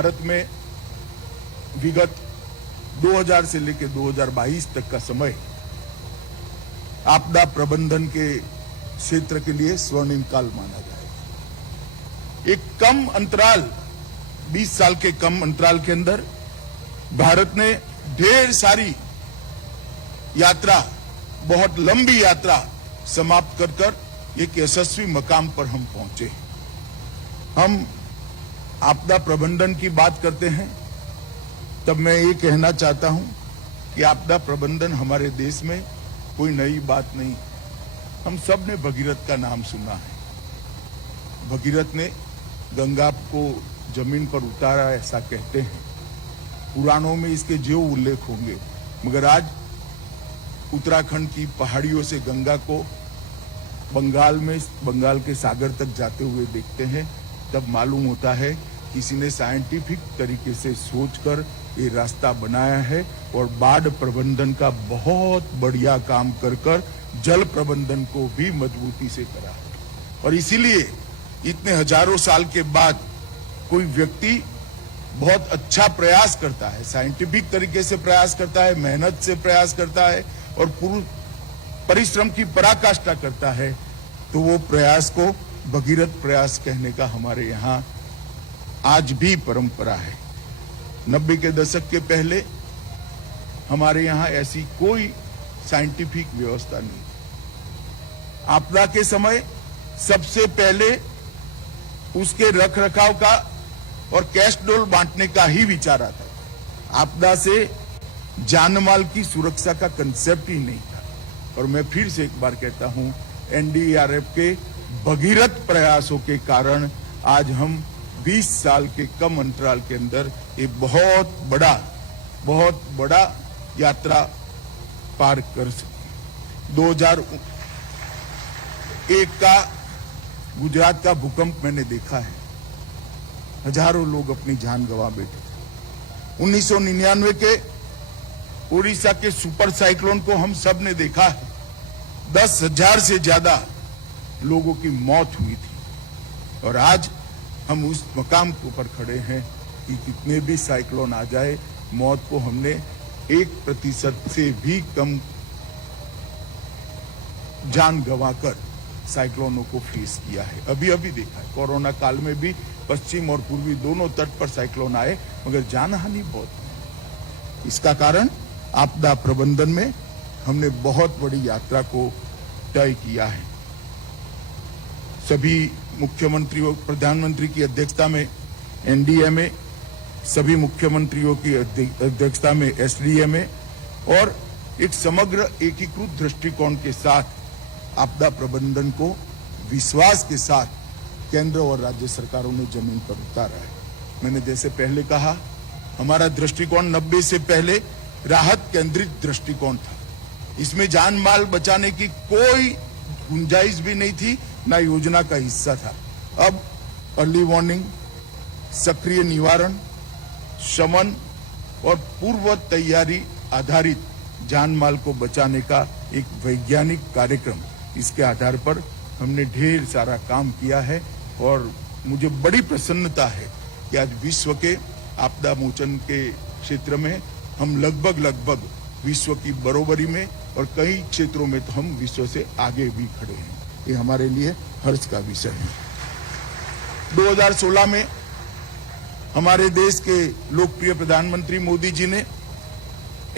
भारत में विगत 2000 से लेकर 2022 तक का समय आपदा प्रबंधन के क्षेत्र के लिए स्वर्णिम काल माना जाएगा। एक कम अंतराल 20 साल के कम अंतराल के अंदर भारत ने ढेर सारी यात्रा, बहुत लंबी यात्रा समाप्त कर कर एक यशस्वी मकाम पर हम पहुंचे। हम आपदा प्रबंधन की बात करते हैं तब मैं ये कहना चाहता हूं कि आपदा प्रबंधन हमारे देश में कोई नई बात नहीं। हम सब ने भगीरथ का नाम सुना है। भगीरथ ने गंगा को जमीन पर उतारा, ऐसा कहते हैं। पुराणों में इसके जो उल्लेख होंगे, मगर आज उत्तराखंड की पहाड़ियों से गंगा को बंगाल के सागर तक जाते हुए देखते हैं, तब मालूम होता है किसी ने साइंटिफिक तरीके से सोचकर ये रास्ता बनाया है और बाढ़ प्रबंधन का बहुत बढ़िया काम कर कर जल प्रबंधन को भी मजबूती से करा है। और इसीलिए इतने हजारों साल के बाद कोई व्यक्ति बहुत अच्छा प्रयास करता है, साइंटिफिक तरीके से प्रयास करता है, मेहनत से प्रयास करता है और पूर्ण परिश्रम की पराकाष्ठा करता है, तो वो प्रयास को भगीरथ प्रयास कहने का हमारे यहाँ आज भी परंपरा है। 90 के दशक के पहले हमारे यहाँ ऐसी कोई साइंटिफिक व्यवस्था नहीं। आपदा के समय सबसे पहले उसके रख रखाव का और कैश डोल बांटने का ही विचार आता था। आपदा से जान माल की सुरक्षा का कंसेप्ट ही नहीं था। और मैं फिर से एक बार कहता हूं, एनडीआरएफ के भगीरथ प्रयासों के कारण आज हम 20 साल के कम अंतराल के अंदर एक बहुत बड़ा यात्रा पार कर सके। 2001 का गुजरात का भूकंप मैंने देखा है, हजारों लोग अपनी जान गंवा बैठे थे। 1999 के उड़ीसा के सुपर साइक्लोन को हम सब ने देखा है, 10,000 से ज्यादा लोगों की मौत हुई थी। और आज हम उस मकाम के ऊपर खड़े हैं कि कितने भी साइक्लोन आ जाए, मौत को हमने 1% से भी कम जान गंवाकर साइक्लोनों को फेस किया है। अभी देखा है, कोरोना काल में भी पश्चिम और पूर्वी दोनों तट पर साइक्लोन आए, मगर जानहानि बहुत हुई। इसका कारण आपदा प्रबंधन में हमने बहुत बड़ी यात्रा को तय किया है। सभी मुख्यमंत्रियों, प्रधानमंत्री की अध्यक्षता में एनडीएमए, सभी मुख्यमंत्रियों की अध्यक्षता में एसडीएमए और एक समग्र एकीकृत दृष्टिकोण के साथ आपदा प्रबंधन को विश्वास के साथ केंद्र और राज्य सरकारों ने जमीन पर उतारा है। मैंने जैसे पहले कहा, हमारा दृष्टिकोण 90 से पहले राहत केंद्रित दृष्टिकोण था। इसमें जान माल बचाने की कोई गुंजाइश भी नहीं थी, ना योजना का हिस्सा था। अब अर्ली वार्निंग, सक्रिय निवारण, शमन और पूर्व तैयारी आधारित जान माल को बचाने का एक वैज्ञानिक कार्यक्रम, इसके आधार पर हमने ढेर सारा काम किया है। और मुझे बड़ी प्रसन्नता है कि आज विश्व के आपदा मोचन के क्षेत्र में हम लगभग विश्व की बरोबरी में और कई क्षेत्रों में तो हम विश्व से आगे भी खड़े हैं। ये हमारे लिए हर्ष का विषय है। 2016 में हमारे देश के लोकप्रिय प्रधानमंत्री मोदी जी ने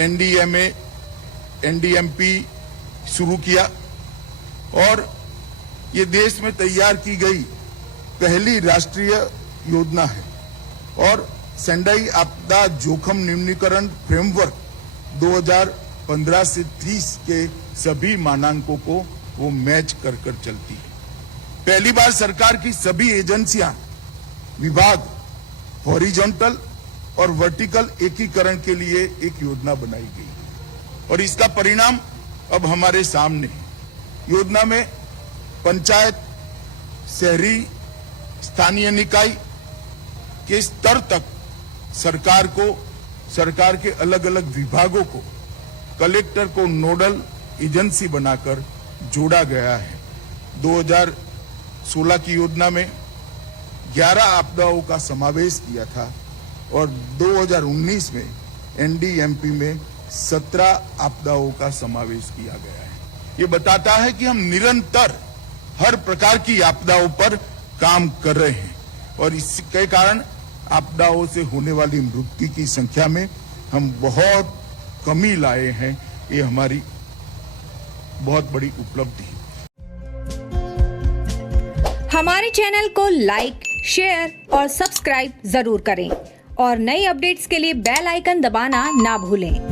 एनडीएमए, एनडीएमपी शुरू किया और ये देश में तैयार की गई पहली राष्ट्रीय योजना है। और सेंडाई आपदा जोखिम न्यूनीकरण फ्रेमवर्क 2015 से 30 के सभी मानकों को वो मैच कर चलती है। पहली बार सरकार की सभी एजेंसियां, विभाग हॉरिजॉन्टल और वर्टिकल एकीकरण के लिए एक योजना बनाई गई और इसका परिणाम अब हमारे सामने है। योजना में पंचायत, शहरी, स्थानीय निकाय के स्तर तक सरकार के अलग अलग विभागों को, कलेक्टर को नोडल एजेंसी बनाकर जोड़ा गया है। 2016 की योजना में 11 आपदाओं का समावेश किया था और 2019 में एनडीएमपी में 17 आपदाओं का समावेश किया गया है। ये बताता है कि हम निरंतर हर प्रकार की आपदाओं पर काम कर रहे हैं और इसके कारण आपदाओं से होने वाली मृत्यु की संख्या में हम बहुत कमी लाए हैं। ये हमारी बहुत बड़ी उपलब्धि है। हमारे चैनल को लाइक, शेयर और सब्सक्राइब जरूर करें और नई अपडेट्स के लिए बेल आइकन दबाना ना भूलें।